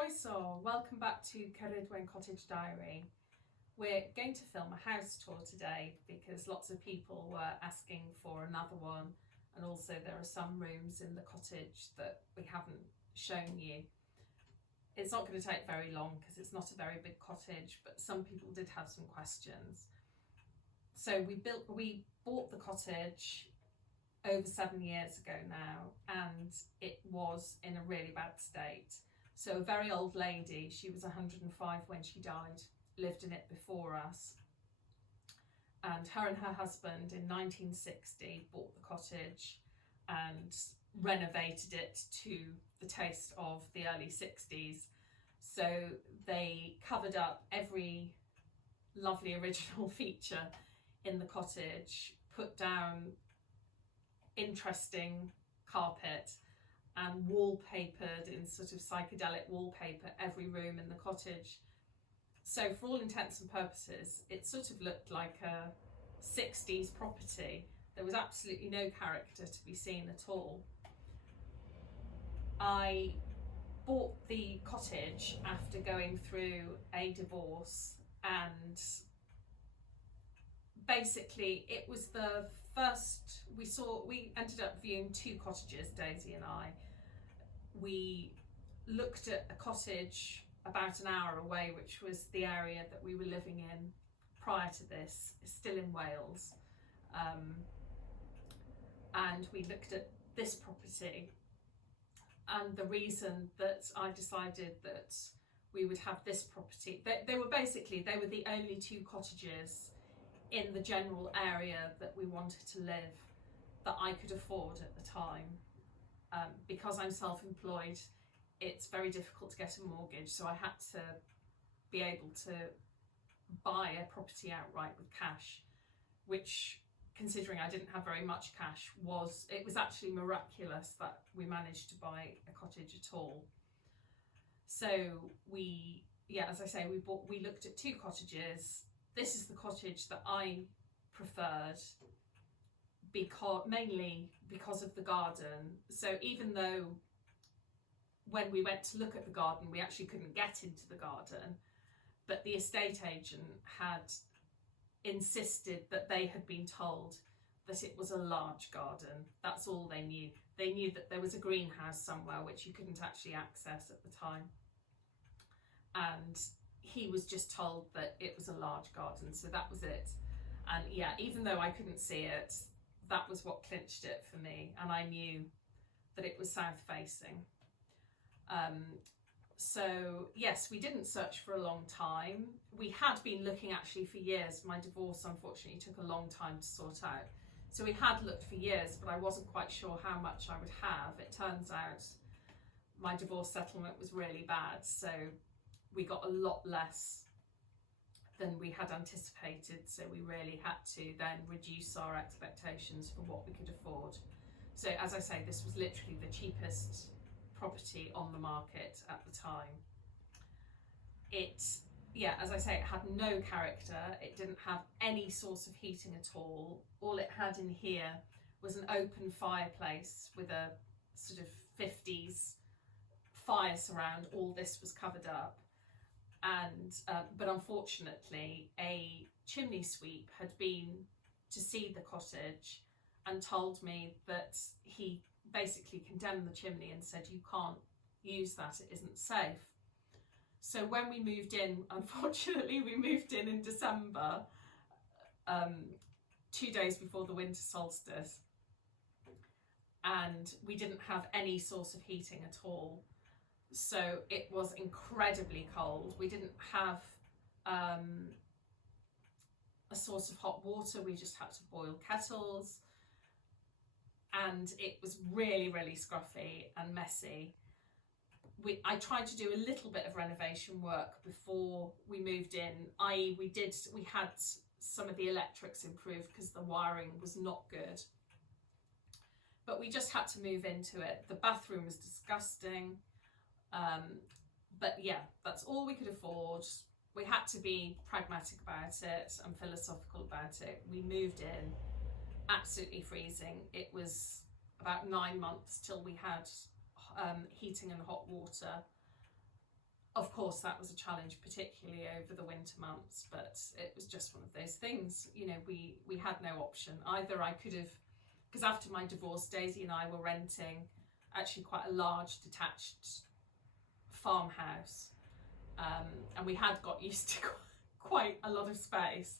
Croeso, welcome back to Cottage Diary. We're going to film a house tour today because lots of people were asking for another one, and also there are some rooms in the cottage that we haven't shown you. It's not going to take very long because it's not a very big cottage, but some people did have some questions. So we bought the cottage over 7 years ago now, and it was in a really bad state. So a very old lady, she was 105 when she died, lived in it before us. And her husband in 1960 bought the cottage and renovated it to the taste of the early 60s. So they covered up every lovely original feature in the cottage, put down interesting carpet and wallpapered in sort of psychedelic wallpaper every room in the cottage. So for all intents and purposes, it sort of looked like a 60s property. There was absolutely no character to be seen at all. I bought the cottage after going through a divorce, and basically it was the first we ended up viewing two cottages, Daisy and I. We looked at a cottage about an hour away, which was the area that we were living in prior to this, still in Wales, and we looked at this property. And the reason that I decided that we would have this property, they were the only two cottages in the general area that we wanted to live that I could afford at the time. Because I'm self-employed, it's very difficult to get a mortgage, so I had to be able to buy a property outright with cash, which, considering I didn't have very much cash, it was actually miraculous that we managed to buy a cottage at all. So we looked at two cottages. This is the cottage that I preferred, mainly because of the garden. So even though when we went to look at the garden, we actually couldn't get into the garden, but the estate agent had insisted that they had been told that it was a large garden. That's all they knew. They knew that there was a greenhouse somewhere which you couldn't actually access at the time. And he was just told that it was a large garden, so that was it. And yeah, even though I couldn't see it, that was what clinched it for me, and I knew that it was south facing. So yes, we didn't search for a long time. We had been looking actually for years. My divorce unfortunately took a long time to sort out. So we had looked for years, but I wasn't quite sure how much I would have. It turns out my divorce settlement was really bad, so we got a lot less than we had anticipated. So we really had to then reduce our expectations for what we could afford. So as I say, this was literally the cheapest property on the market at the time. As I say, it had no character. It didn't have any source of heating at all. All it had in here was an open fireplace with a sort of 50s fire surround. All this was covered up. And but unfortunately, a chimney sweep had been to see the cottage and told me that he basically condemned the chimney and said, you can't use that, it isn't safe. So when we moved in, unfortunately we moved in December, 2 days before the winter solstice, and we didn't have any source of heating at all. So it was incredibly cold. We didn't have a source of hot water. We just had to boil kettles, and it was really, really scruffy and messy. I tried to do a little bit of renovation work before we moved in, i.e. we had some of the electrics improved because the wiring was not good. But we just had to move into it. The bathroom was disgusting. But yeah, that's all we could afford. We had to be pragmatic about it and philosophical about it. We moved in absolutely freezing. It was about 9 months till we had heating and hot water. of course, that was a challenge, particularly over the winter months, but it was just one of those things. You know, we had no option. Either I could have, because after my divorce, Daisy and I were renting actually quite a large detached farmhouse, and we had got used to quite a lot of space,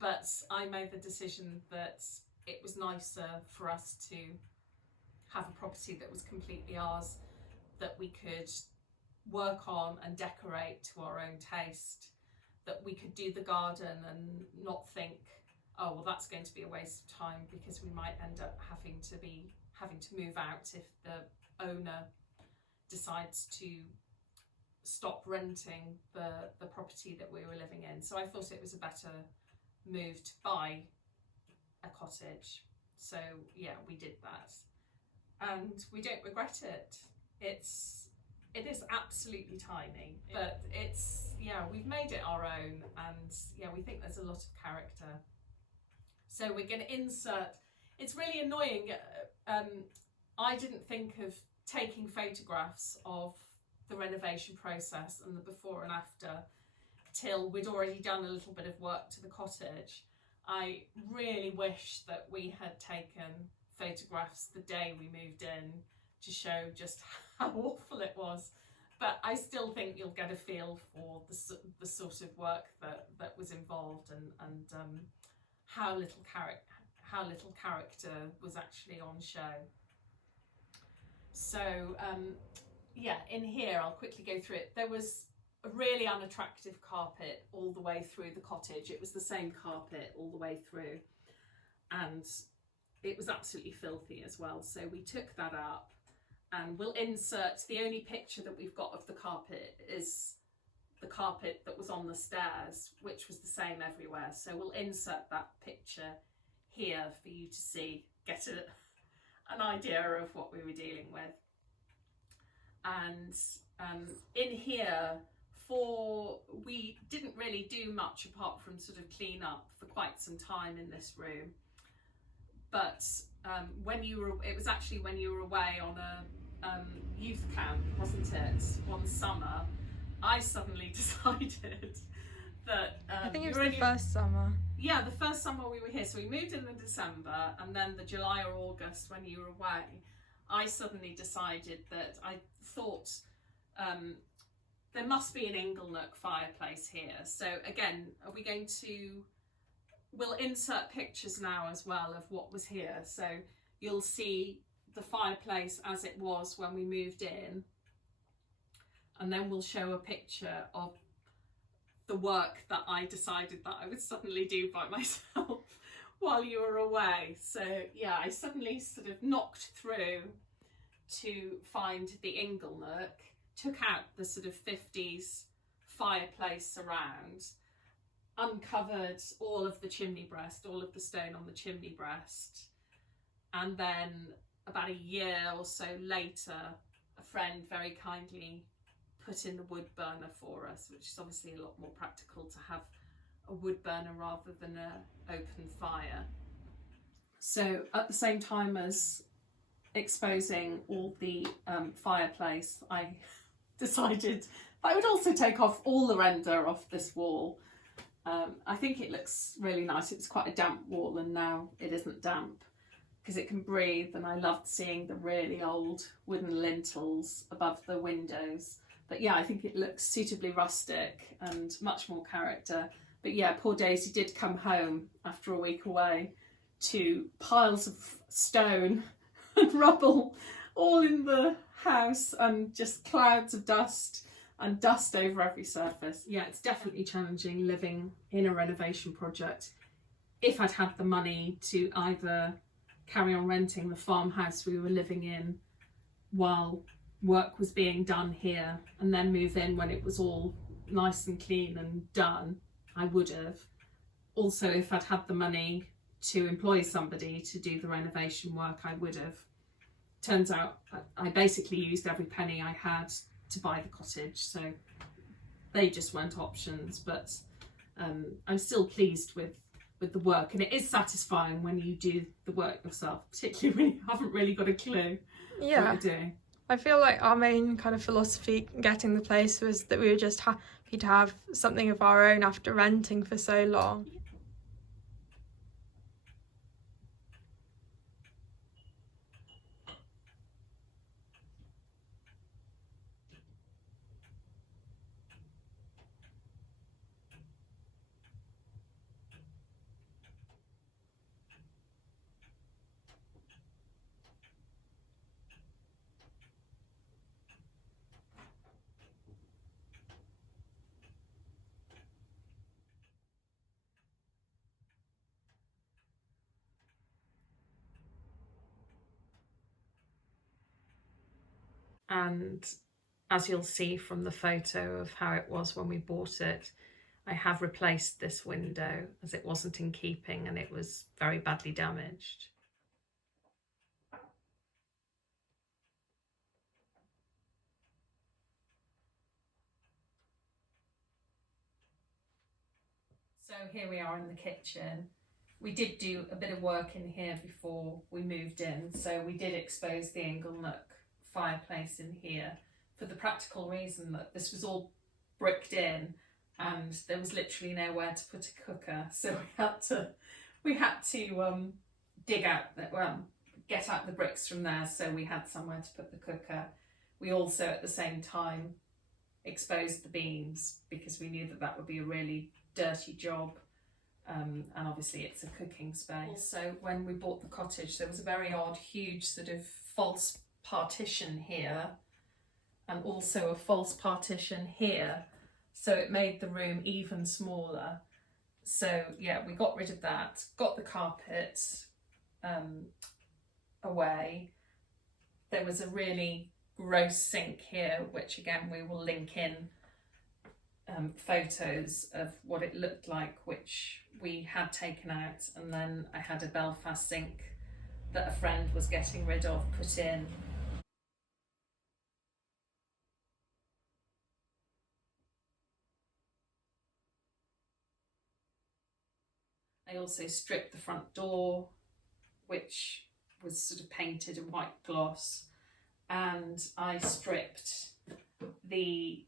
but I made the decision that it was nicer for us to have a property that was completely ours, that we could work on and decorate to our own taste, that we could do the garden and not think, oh well, that's going to be a waste of time, because we might end up having to move out if the owner decides to stop renting the property that we were living in. So I thought it was a better move to buy a cottage. So yeah, we did that, and we don't regret it. It is absolutely tiny, but we've made it our own, and we think there's a lot of character. So we're going to insert, it's really annoying, I didn't think of taking photographs of the renovation process and the before and after till we'd already done a little bit of work to the cottage. I really wish that we had taken photographs the day we moved in to show just how awful it was, but I still think you'll get a feel for the sort of work that was involved, and how little character was actually on show. So in here, I'll quickly go through it. There was a really unattractive carpet all the way through the cottage. It was the same carpet all the way through, and it was absolutely filthy as well. So we took that up, and we'll insert, the only picture that we've got of the carpet is the carpet that was on the stairs, which was the same everywhere. So we'll insert that picture here for you to see, get an idea of what we were dealing with. And in here, we didn't really do much apart from sort of clean up for quite some time in this room. But it was actually when you were away on a youth camp, wasn't it, one summer, I suddenly decided that I think it was the first summer. Yeah, the first summer we were here. So we moved in December, and then the July or August when you were away, I suddenly decided that I thought there must be an inglenook fireplace here. So again, we'll insert pictures now as well of what was here. So you'll see the fireplace as it was when we moved in, and then we'll show a picture of the work that I decided that I would suddenly do by myself while you were away. So yeah, I suddenly sort of knocked through to find the inglenook, took out the sort of 50s fireplace around, uncovered all of the chimney breast, all of the stone on the chimney breast, and then about a year or so later, a friend very kindly put in the wood burner for us, which is obviously a lot more practical to have a wood burner rather than an open fire. So at the same time as exposing all the fireplace, I decided I would also take off all the render off this wall. I think it looks really nice. It was quite a damp wall, and now it isn't damp because it can breathe, and I loved seeing the really old wooden lintels above the windows. But yeah, I think it looks suitably rustic and much more character. But yeah, poor Daisy did come home after a week away to piles of stone and rubble all in the house, and just clouds of dust and dust over every surface. Yeah, it's definitely challenging living in a renovation project. If I'd had the money to either carry on renting the farmhouse we were living in while work was being done here and then move in when it was all nice and clean and done, I would have. Also, if I'd had the money to employ somebody to do the renovation work, I would have. Turns out I basically used every penny I had to buy the cottage, so they just weren't options. But I'm still pleased with the work, and it is satisfying when you do the work yourself, particularly when you haven't really got a clue what you're doing. I feel like our main kind of philosophy getting the place was that we were just happy to have something of our own after renting for so long. And as you'll see from the photo of how it was when we bought it, I have replaced this window as it wasn't in keeping and it was very badly damaged. So here we are in the kitchen. We did do a bit of work in here before we moved in, so we did expose the inglenook fireplace in here for the practical reason that this was all bricked in and there was literally nowhere to put a cooker, so we had to dig out that get out the bricks from there, so we had somewhere to put the cooker. We also at the same time exposed the beams because we knew that that would be a really dirty job. And obviously it's a cooking space. Also, when we bought the cottage, there was a very odd, huge sort of false partition here and also a false partition here. So it made the room even smaller. So yeah, we got rid of that, got the carpet away. There was a really gross sink here, which again, we will link in photos of what it looked like, which we had taken out, and then I had a Belfast sink that a friend was getting rid of put in. I also stripped the front door, which was sort of painted in white gloss, and I stripped the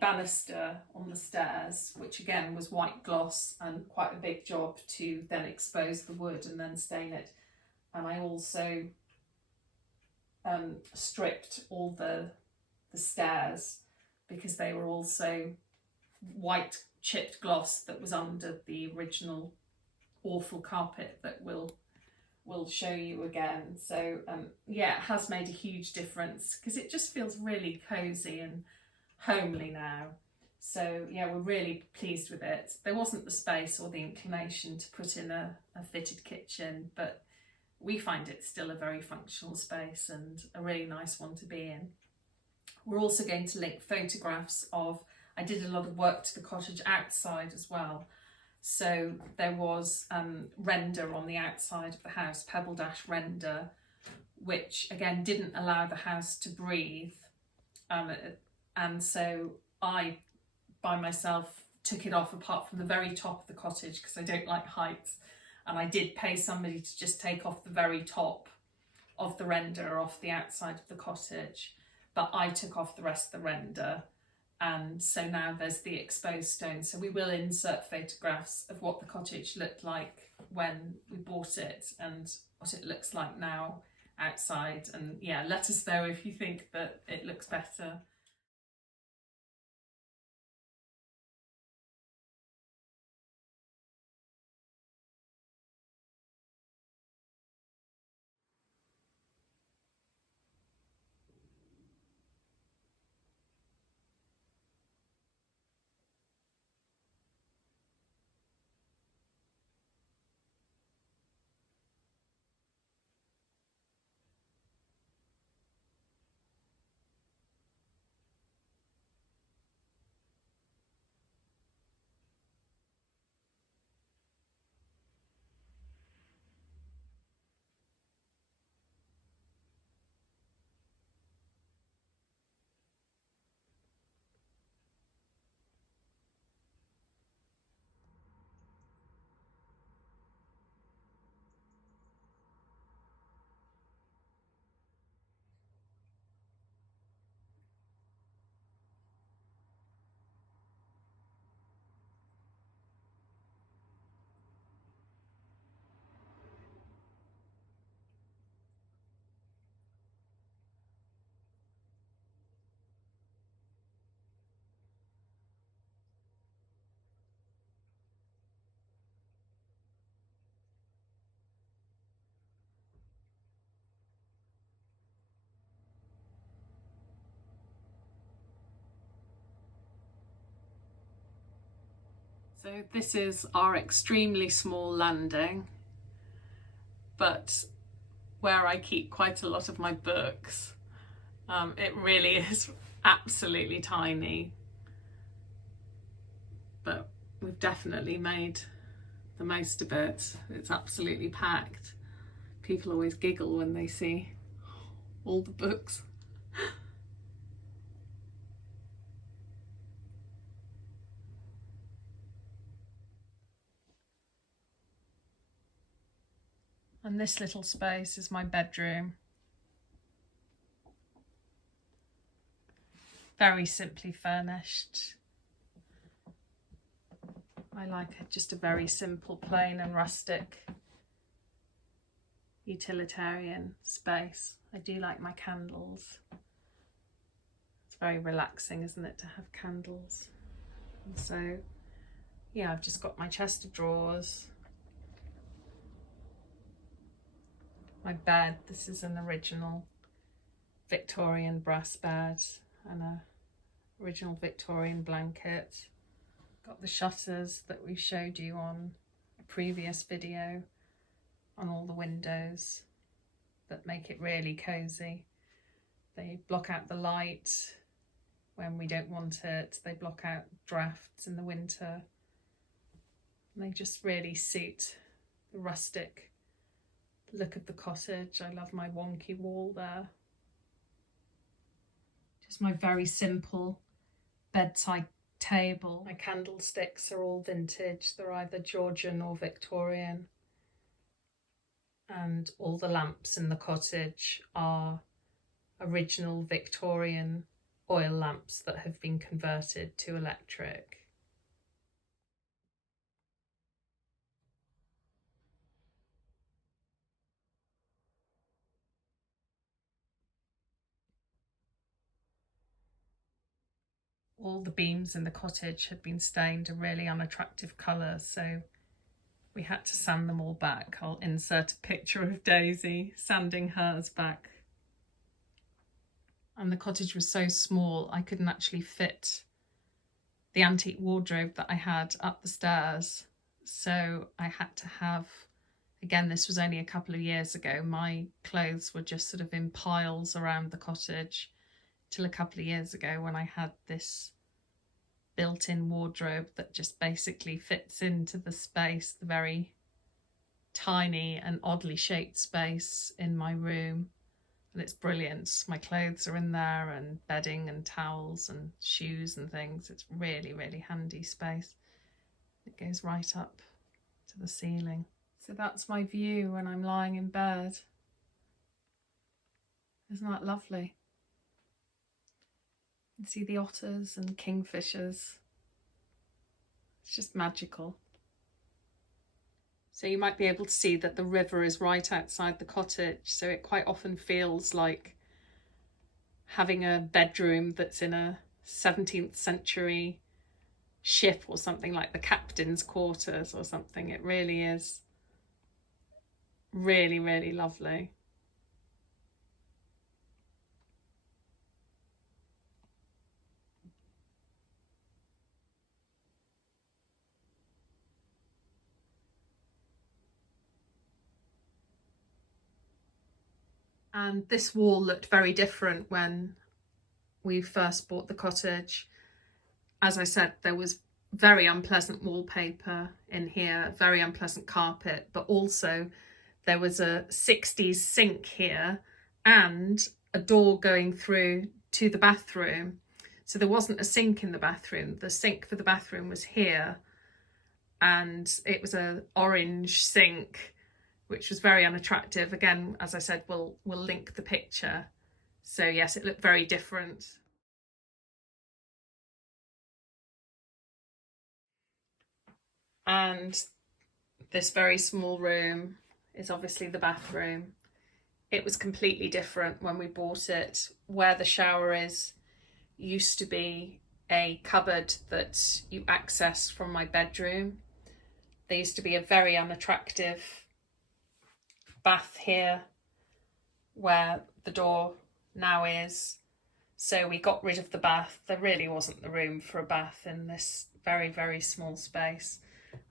banister on the stairs, which again was white gloss and quite a big job to then expose the wood and then stain it. And I also stripped all the stairs because they were also white chipped gloss that was under the original awful carpet that we'll show you again. So yeah, it has made a huge difference because it just feels really cozy and homely now. So yeah, we're really pleased with it. There wasn't the space or the inclination to put in a fitted kitchen, but we find it still a very functional space and a really nice one to be in. We're also going to link photographs of, I did a lot of work to the cottage outside as well. So there was render on the outside of the house, pebble dash render, which again didn't allow the house to breathe. And so I, by myself, took it off apart from the very top of the cottage because I don't like heights. And I did pay somebody to just take off the very top of the render off the outside of the cottage. But I took off the rest of the render. And so now there's the exposed stone. So we will insert photographs of what the cottage looked like when we bought it and what it looks like now outside. And yeah, let us know if you think that it looks better. So this is our extremely small landing, but where I keep quite a lot of my books. It really is absolutely tiny, but we've definitely made the most of it. It's absolutely packed. People always giggle when they see all the books. And this little space is my bedroom. Very simply furnished. I like just a very simple, plain and rustic utilitarian space. I do like my candles. It's very relaxing, isn't it, to have candles? And so, yeah, I've just got my chest of drawers. My bed, this is an original Victorian brass bed and a original Victorian blanket. Got the shutters that we showed you on a previous video on all the windows that make it really cosy. They block out the light when we don't want it. They block out drafts in the winter. And they just really suit the rustic look of the cottage. I love my wonky wall there. Just my very simple bedside table. My candlesticks are all vintage. They're either Georgian or Victorian. And all the lamps in the cottage are original Victorian oil lamps that have been converted to electric. All the beams in the cottage had been stained a really unattractive colour, so we had to sand them all back. I'll insert a picture of Daisy sanding hers back. And the cottage was so small I couldn't actually fit the antique wardrobe that I had up the stairs, so I had to have, again, this was only a couple of years ago, my clothes were just sort of in piles around the cottage till a couple of years ago when I had this built-in wardrobe that just basically fits into the space, the very tiny and oddly shaped space in my room. And it's brilliant. My clothes are in there and bedding and towels and shoes and things. It's really, really handy space. It goes right up to the ceiling. So that's my view when I'm lying in bed. Isn't that lovely? You can see the otters and kingfishers. It's just magical. So you might be able to see that the river is right outside the cottage, so it quite often feels like having a bedroom that's in a 17th century ship or something, like the captain's quarters or something. It really is really, really lovely. And this wall looked very different when we first bought the cottage. As I said, there was very unpleasant wallpaper in here, very unpleasant carpet, but also there was a 60s sink here and a door going through to the bathroom. So there wasn't a sink in the bathroom. The sink for the bathroom was here, and it was an orange sink, which was very unattractive. Again, as I said, we'll link the picture. So yes, it looked very different. And this very small room is obviously the bathroom. It was completely different when we bought it. Where the shower is used to be a cupboard that you accessed from my bedroom. There used to be a very unattractive bath here where the door now is. So we got rid of the bath. There really wasn't the room for a bath in this very, very small space,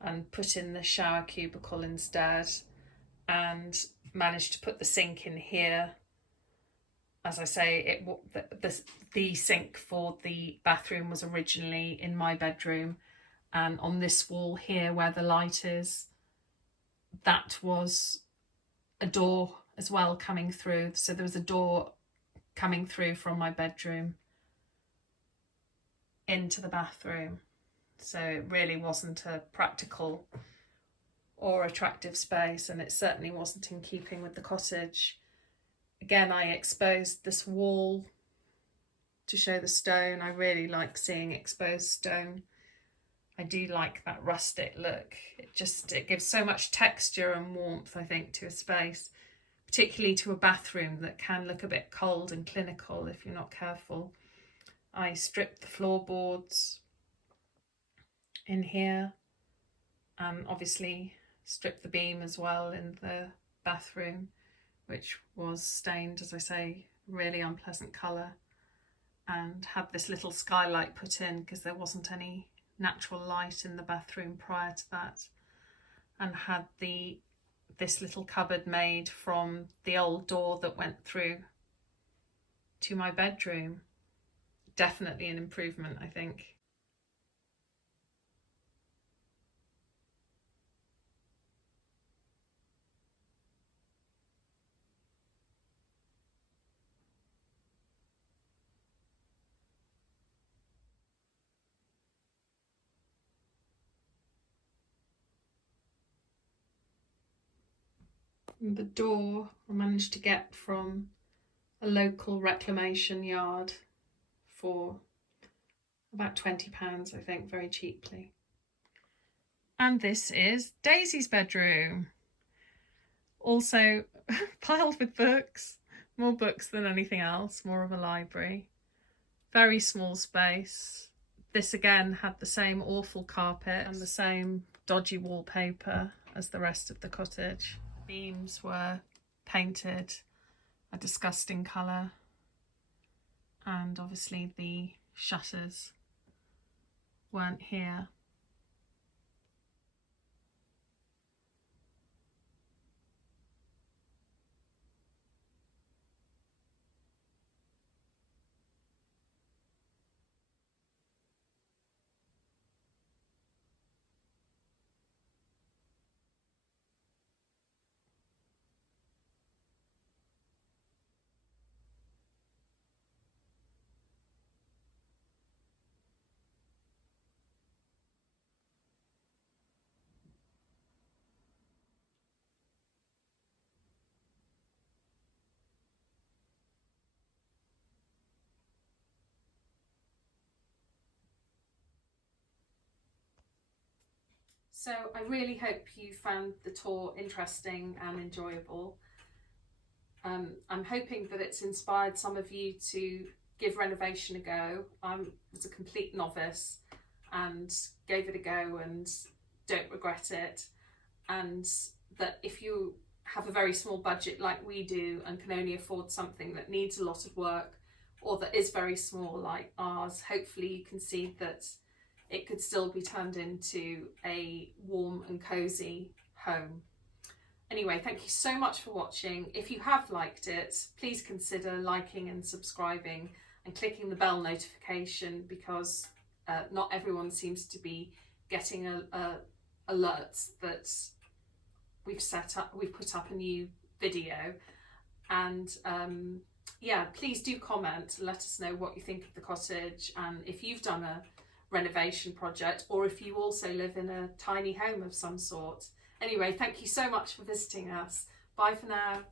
and put in the shower cubicle instead, and managed to put the sink in here. As I say, the sink for the bathroom was originally in my bedroom, and on this wall here where the light is, that was a door as well coming through. So there was a door coming through from my bedroom into the bathroom. So it really wasn't a practical or attractive space, and it certainly wasn't in keeping with the cottage. Again, I exposed this wall to show the stone. I really like seeing exposed stone. I do like that rustic look. It gives so much texture and warmth, I think, to a space, particularly to a bathroom that can look a bit cold and clinical if you're not careful. I stripped the floorboards in here, and obviously stripped the beam as well in the bathroom, which was stained, as I say, really unpleasant colour, and had this little skylight put in because there wasn't any natural light in the bathroom prior to that, and had this little cupboard made from the old door that went through to my bedroom. Definitely an improvement, I think. And the door I managed to get from a local reclamation yard for about £20, I think, very cheaply. And this is Daisy's bedroom. Also piled with books, more books than anything else, more of a library. Very small space. This again had the same awful carpet and the same dodgy wallpaper as the rest of the cottage. Beams were painted a disgusting colour, and obviously the shutters weren't here. So I really hope you found the tour interesting and enjoyable. I'm hoping that it's inspired some of you to give renovation a go. I was a complete novice and gave it a go and don't regret it. And that if you have a very small budget like we do and can only afford something that needs a lot of work, or that is very small like ours, hopefully you can see that it could still be turned into a warm and cosy home. Anyway, thank you so much for watching. If you have liked it, please consider liking and subscribing and clicking the bell notification, because not everyone seems to be getting alerts that we've put up a new video. And yeah, please do comment, let us know what you think of the cottage, and if you've done a renovation project, or if you also live in a tiny home of some sort. Anyway, thank you so much for visiting us. Bye for now.